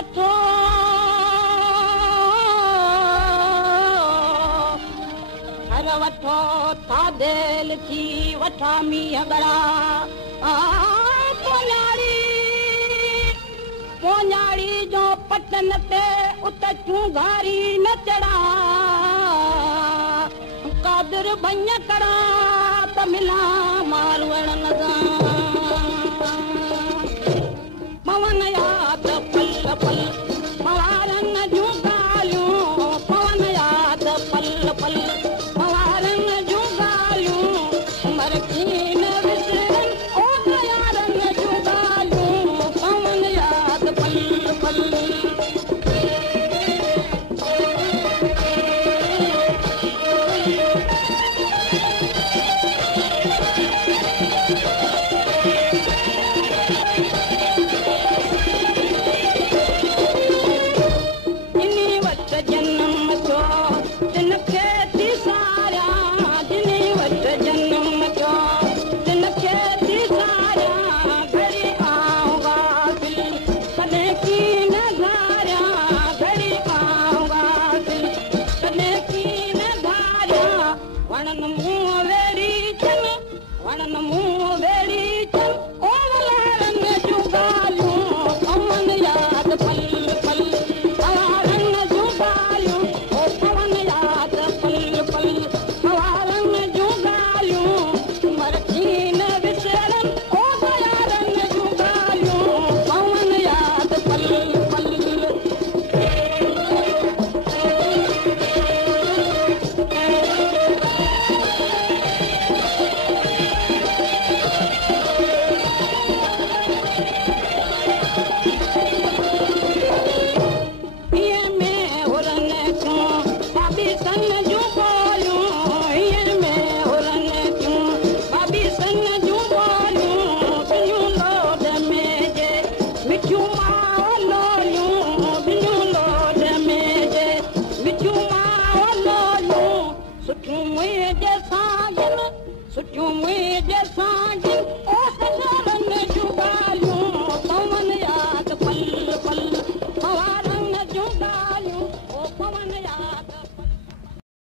वठो हर वठो था दिल थी वठा मींहं गड़ा पोञाड़ी जो पटन ते उत चूंगारी न चढ़ा कादर भञ कड़ा त मिला मारवण लॻा पवन याद पल पल पवारन जूं ॻाल्हियूं पवन याद पल पल पवारन जूं ॻाल्हियूं मर कीन विसरन ओ यारन जूं ॻाल्हियूं पवन याद पल पल सुठियूं मुंहिंजे सां